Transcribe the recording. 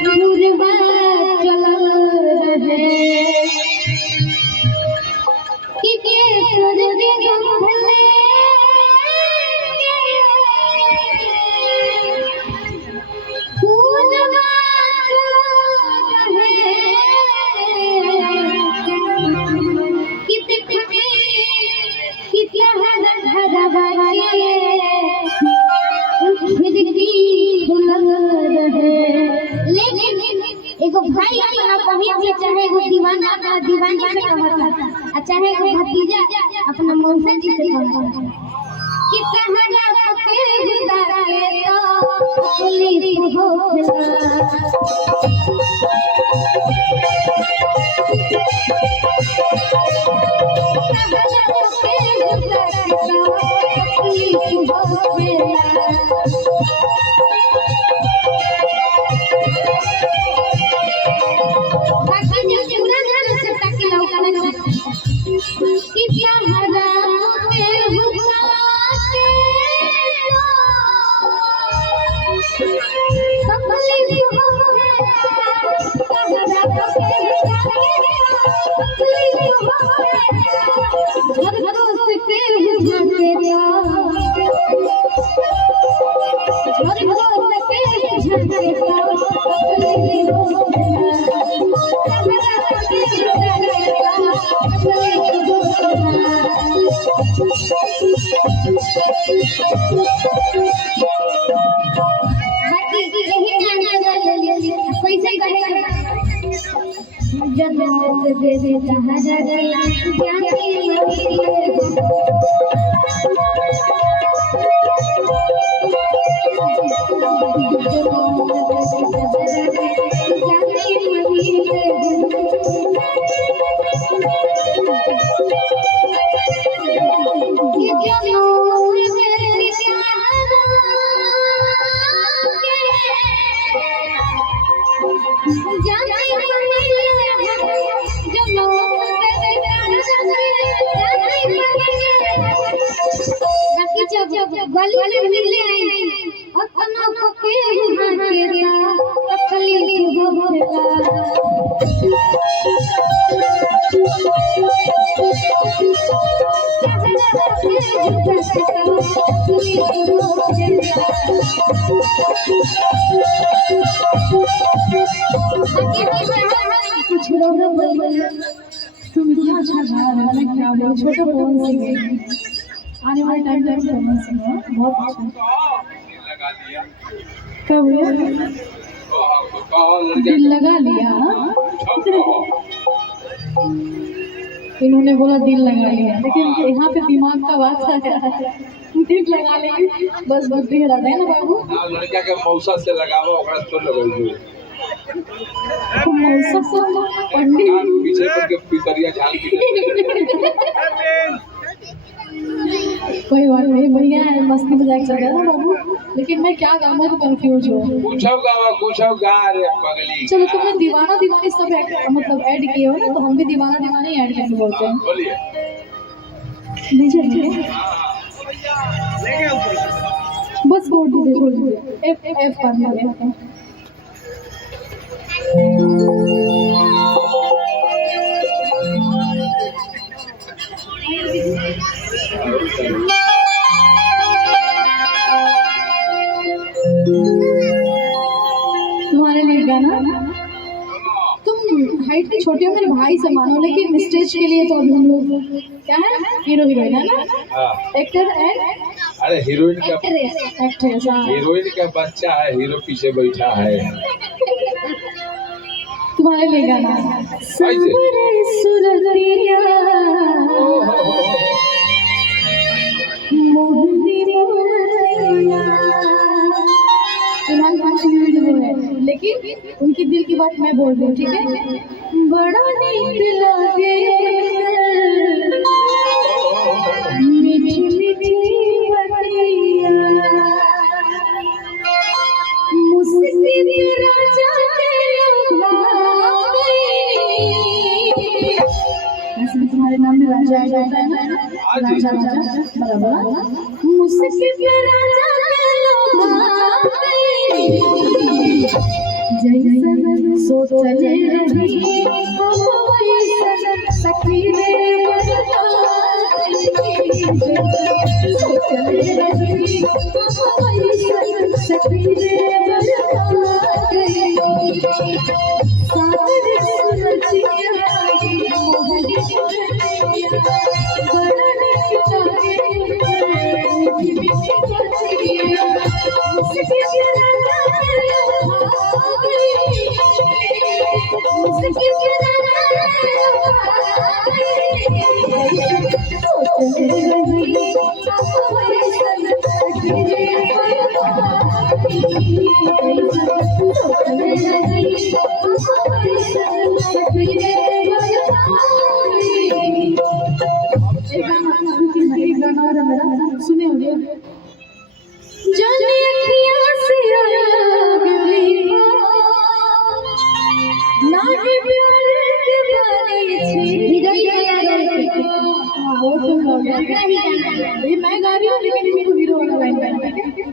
पूर्वा चल रहे कि के सूरज गंभले पूर्वा चल रहे कि दिखने कितना हरा खिड़की खुल रहे। लेकिन एगो भाई अपना बहिन से चाहे एगो दीवाना अपना दीवानी से कहता, चाहे एगो भतीजा अपना मौसा जी से कहता कि सहारा पके गुदा के तो पुलिस हो गली में मिले अपना पके भागेला तकलीफ होगा। कुछ लोग तुम इतना अच्छा गा रहे हो, क्या बोलो, छोटे फोन से आने वाले टाइम में फेमस है, बहुत अच्छा। क्या हुआ? दिल लगा लिया। इन्होंने बोला दिल लगा लिया, लेकिन यहाँ पे दिमाग का बात है। दिल लगा लेंगे बस बुद्धि हरा दे ना बाबू। लड़का के मौसा से लगाओ, ओकरा तो लगाओ। मौसा से पंडित पीछे करके पितरिया झाल के कोई बात नहीं, बढ़िया है, मस्ती मजाक चल रहा है ना बाबू। लेकिन मैं क्या गाऊं, मैं तो कंफ्यूज हूँ। कुछ गा रे पगली। चलो तुमने दीवाना दीवानी सब मतलब ऐड किए हो ना, तो हम भी दीवाना दीवानी ऐड करके बोलते हैं। बोलिए दीजिए बस बोल दीजिए, एफ करना है। तुम्हारे लिए गाना, तुम हाइट में छोटे हो, मेरे भाई से मानो, लेकिन स्टेज के लिए तो अभी हम लोग क्या है, हीरो हीरोइन है ना, एक्टर एंड अरे हीरोइन का एक्ट्रेस, हीरोइन का बच्चा है, हीरो पीछे बैठा है। तुम्हारे लिए गाना सुरतिया लेकिन उनकी दिल की बात मैं बोल रही हूँ, ठीक है। बड़ा नीक लगे मीठी मीठी बतिया, मुस्की राजा तुम्हारे नाम में राजा आ जाता है ना, राजा राजा बराबर, मुस्की राजा जैसा सोचने रही सखी रे सोचने रही सखी रे सुने होंगे जाने अखियाँ से नागे प्यार के बारे मैं गा रही हूँ लेकिन इसको हीरो वाला लाइन